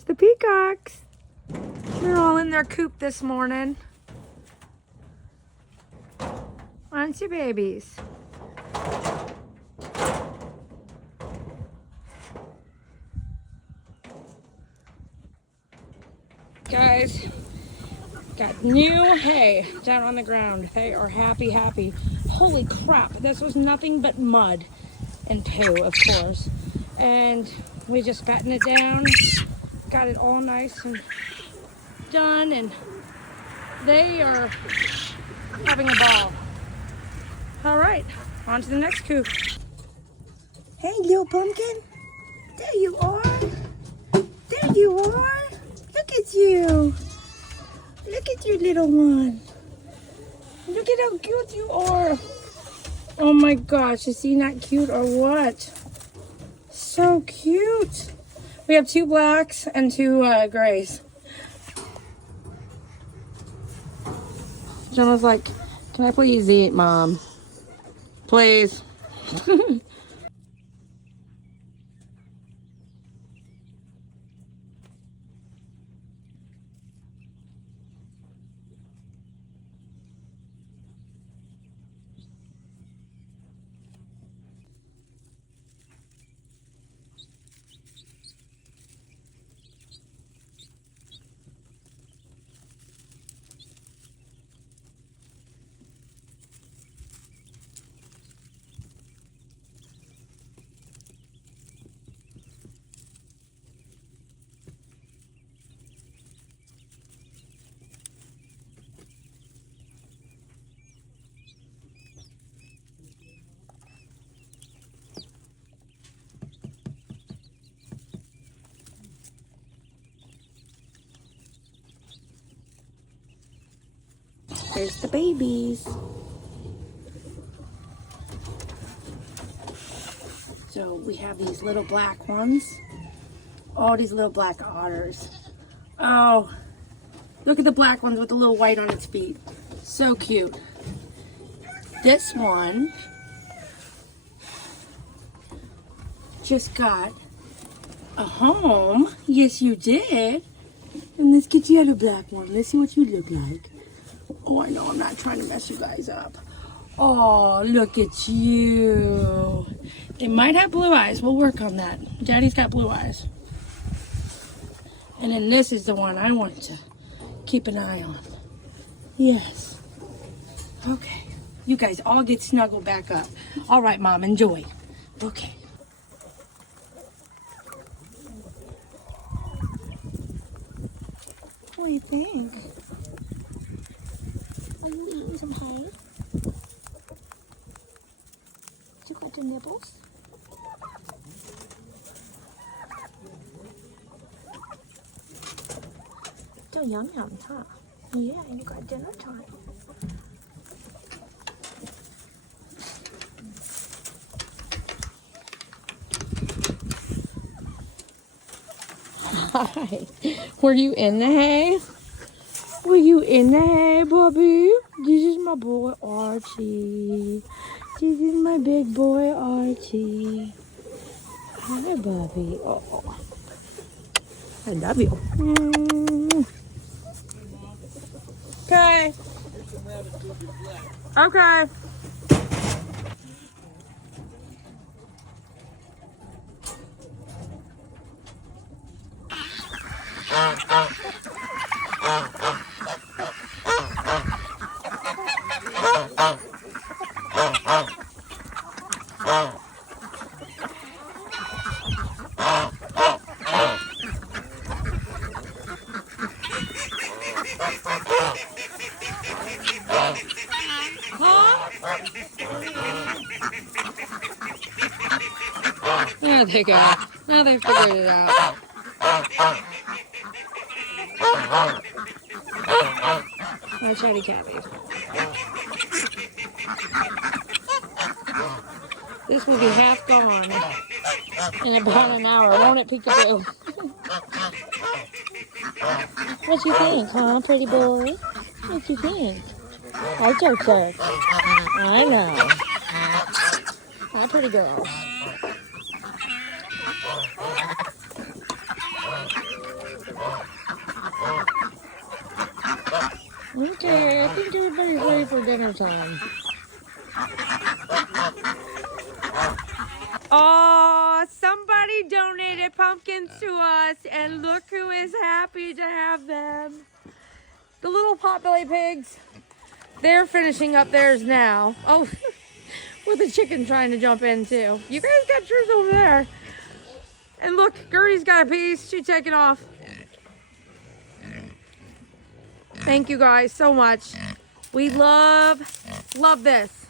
There's the peacocks. They're all in their coop this morning. Aren't you, babies? Guys, got new hay down on the ground. They are happy, happy. Holy crap, this was nothing but mud and poo, of course. And we just battened it down, got it all nice and done, and they are having a ball. All right, on to the next coop. Hey, little pumpkin. There you are. There you are. Look at you. Look at you, little one. Look at how cute you are. Oh my gosh, is he not cute or what? So cute. We have 2 blacks and 2 grays. Jonah's like, can I please eat, Mom? Please. There's the babies. So we have these little black ones. Oh, these little black otters. Oh, look at the black ones with the little white on its feet. So cute. This one just got a home. Yes, you did. And let's get the other black one. Let's see what you look like. Oh, I know, I'm not trying to mess you guys up. Oh, look at you. They might have blue eyes. We'll work on that. Daddy's got blue eyes. And then this is the one I want to keep an eye on. Yes. Okay. You guys all get snuggled back up. All right, Mom, enjoy. Okay. What do you think? Are you eating some hay? You got your nibbles? Still yum yums, huh? Yeah, you got dinner time. Hi. Were you in the hay? Were you in the hay, Bobby? This is my boy Archie. This is my big boy Archie. Hi, Bobby. Oh, I love you. Okay. Okay. There they go. Now they figured it out. Oh, chatty Cathy. This will be half gone in about an hour, won't it, Peekaboo? What you think, huh, pretty boy? What you think? Okay. I know. Hi, pretty girl. Okay, I think everybody's ready for dinner time. Oh, somebody donated pumpkins to us, and look who is happy to have them. The little potbelly pigs. They're finishing up theirs now. Oh, with the chicken trying to jump in too. You guys got yours over there. And look, Gertie's got a piece. She's taking off. Thank you guys so much. We love this.